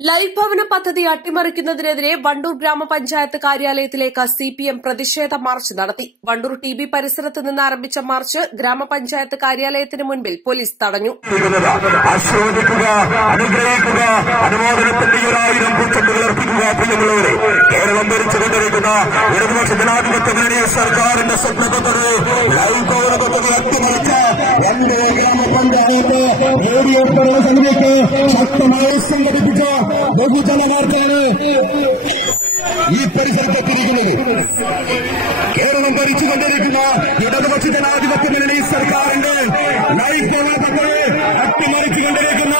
life ഭവന പദ്ധതി അട്ടിമറിക്കുന്നതിനെതിരെ വണ്ടൂർ ഗ്രാമപഞ്ചായത്ത് കാര്യാലയത്തിലേക്ക് സി പി എം പ്രതിഷേധ മാർച്ച് നടത്തി. വണ്ടൂർ ടി ബി പരിസരത്ത് നിന്ന് ആരംഭിച്ച മാർച്ച് ഗ്രാമപഞ്ചായത്ത് കാര്യാലയത്തിന് മുൻപിൽ പോലീസ് തടഞ്ഞു. അനുഗ്രഹിക്കുക കേരളം ഭരിച്ചുകൊണ്ടിരിക്കുന്ന സർക്കാരിന്റെ ലൈഫ് ഭവന ഗ്രാമപഞ്ചായത്ത് ശക്തമായി സംഘടിപ്പിച്ച ബഹുജനമാർക്കാണ് ഈ പരിസരത്തെത്തിയിരിക്കുന്നത് കേരളം ഭരിച്ചുകൊണ്ടിരിക്കുന്ന ഇടതുപക്ഷ ജനാധിപത്യ മുന്നണി സർക്കാരിന്റെ ലൈഫ് ഭവന പദ്ധതി അട്ടിമറിച്ചുകൊണ്ടിരിക്കുന്ന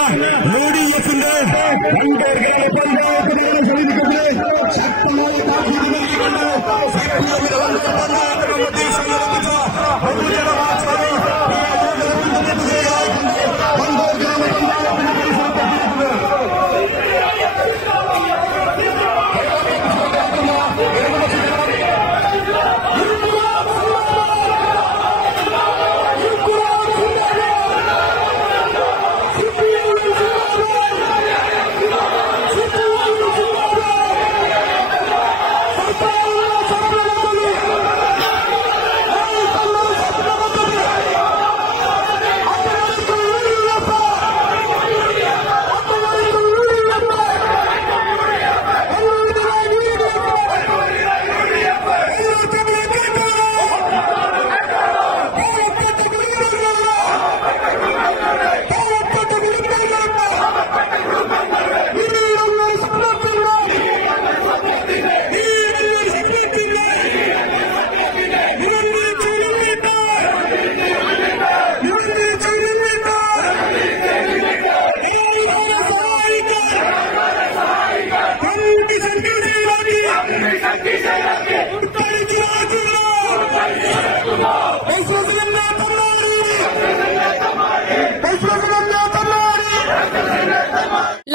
യു ഡി എഫിന്റെ വണ്ടൂർ ഗ്രാമപഞ്ചായത്ത് ഭരണ സമിതിക്കെതിരെ ശക്തമായ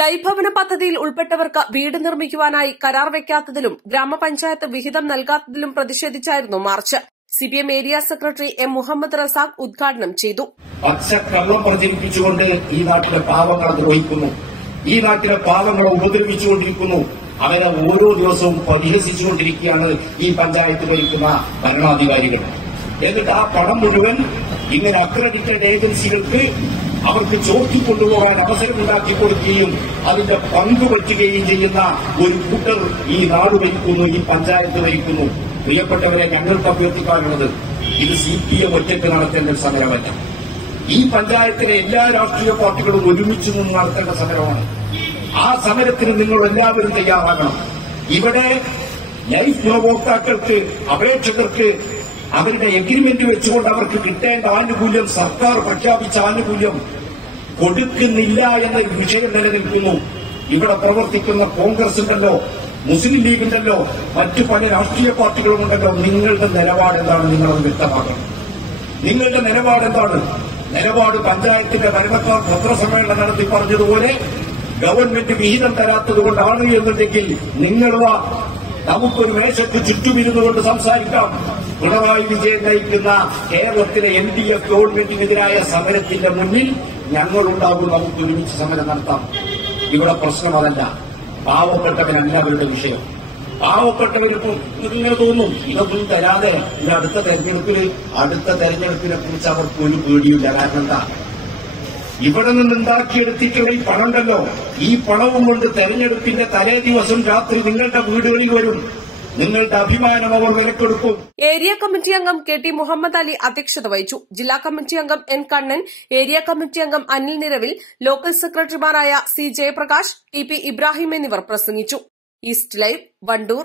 ലൈഫ് ഭവന പദ്ധതിയിൽ ഉൾപ്പെട്ടവർക്ക് വീട് നിർമ്മിക്കുവാനായി കരാർ വയ്ക്കാത്തതിലും ഗ്രാമപഞ്ചായത്ത് വിഹിതം നൽകാത്തതിലും പ്രതിഷേധിച്ചായിരുന്നു march. CPM area secretary M Muhammad Razak ഉദ്ഘാടനം ചെയ്തു. പ്രചരിപ്പിച്ചുകൊണ്ട് ഈ നാട്ടിലെ പാവങ്ങളെ ദ്രോഹിക്കുന്നു. ഈ നാട്ടിലെ പാവങ്ങളെ ഉപദ്രവിച്ചുകൊണ്ടിരിക്കുന്നു. അവരെ ഓരോ ദിവസവും പരിഹസിച്ചുകൊണ്ടിരിക്കുകയാണ് ഈ പഞ്ചായത്ത് ഭരിക്കുന്ന ഭരണാധികാരികൾ. എന്നിട്ട് ആ പണം മുഴുവൻ ഇങ്ങനെ അക്രഡിറ്റഡ് ഏജൻസികൾക്ക് അവർക്ക് ചോർത്തിക്കൊണ്ടുപോകാൻ അവസരമുണ്ടാക്കി കൊടുക്കുകയും അതിന്റെ പങ്ക് പറ്റുകയും ചെയ്യുന്ന ഒരു കൂട്ടർ ഈ നാട് വഹിക്കുന്നു ഈ പഞ്ചായത്ത് വഹിക്കുന്നു പ്രിയപ്പെട്ടവരെ ഞങ്ങൾക്ക് അഭ്യർത്ഥിക്കാനുള്ളത് ഇത് സി പി എം ഒറ്റയ്ക്ക് നടത്തേണ്ട ഒരു സമരമല്ല. ഈ പഞ്ചായത്തിലെ എല്ലാ രാഷ്ട്രീയ പാർട്ടികളും ഒരുമിച്ച് നിന്ന് നടത്തേണ്ട സമരമാണ്. ആ സമരത്തിന് നിങ്ങൾ എല്ലാവരും തയ്യാറാകണം. ഇവിടെ ലൈഫ് ഉപഭോക്താക്കൾക്ക് അപേക്ഷകർക്ക് അവരുടെ എഗ്രിമെന്റ് വെച്ചുകൊണ്ട് അവർക്ക് കിട്ടേണ്ട ആനുകൂല്യം സർക്കാർ പ്രഖ്യാപിച്ച ആനുകൂല്യം കൊടുക്കുന്നില്ല എന്ന വിഷയം നിലനിൽക്കുന്നു. ഇവിടെ പ്രവർത്തിക്കുന്ന കോൺഗ്രസ് ഉണ്ടല്ലോ മുസ്ലിം ലീഗ് ഉണ്ടല്ലോ മറ്റു പല രാഷ്ട്രീയ പാർട്ടികളും ഉണ്ടല്ലോ. നിങ്ങളുടെ നിലപാട് എന്താണ് നിങ്ങളത് വ്യക്തമാക്കണം. നിങ്ങളുടെ നിലപാട് എന്താണ്? നിലപാട് പഞ്ചായത്തിന്റെ ഭരണക്കാർ പത്രസമ്മേളനം നടത്തി പറഞ്ഞതുപോലെ ഗവൺമെന്റ് വിഹിതം തരാത്തത് കൊണ്ടാണ് എന്നുണ്ടെങ്കിൽ നിങ്ങളുള്ള നമുക്കൊരു മേശയ്ക്ക് ചുറ്റുമിരുന്നുകൊണ്ട് സംസാരിക്കാം. പിണറായി വിജയൻ നയിക്കുന്ന കേരളത്തിലെ എൻ ഡി എഫ് ഗവൺമെന്റിനെതിരായ സമരത്തിന്റെ മുന്നിൽ ഞങ്ങളുണ്ടാകും നമുക്ക് ഒരുമിച്ച് സമരം നടത്താം. ഇവിടെ പ്രശ്നം അതല്ല. പാവപ്പെട്ടവരല്ല അവരുടെ വിഷയം. പാവപ്പെട്ടവരിപ്പോ ഇങ്ങനെ തോന്നും. ഇതൊന്നും തരാതെ. ഇത് അടുത്ത തെരഞ്ഞെടുപ്പിൽ അടുത്ത തെരഞ്ഞെടുപ്പിനെ കുറിച്ച് അവർക്ക് ഒരു പേടിയില്ല കാരണം എന്താ? ഇവിടെ നിന്നുണ്ടാക്കിയെടുത്തിട്ടുള്ള ഈ പണം ഉണ്ടല്ലോ ഈ പണവും കൊണ്ട് തെരഞ്ഞെടുപ്പിന്റെ തലേ ദിവസം രാത്രി നിങ്ങളുടെ വീടുകളിൽ വരും. നിങ്ങളുടെ അഭിമാനം അവർ വിലക്കെടുക്കും. ഏരിയ കമ്മിറ്റി അംഗം കെ ടി മുഹമ്മദ് അലി അധ്യക്ഷത വഹിച്ചു. ജില്ലാ കമ്മിറ്റി അംഗം എൻ കണ്ണൻ ഏരിയ കമ്മിറ്റി അംഗം അനിൽ നിരവിൽ ലോക്കൽ സെക്രട്ടറിമാരായ C Jayaprakash T P Ibrahim എന്നിവർ പ്രസംഗിച്ചു. East live Wandoor.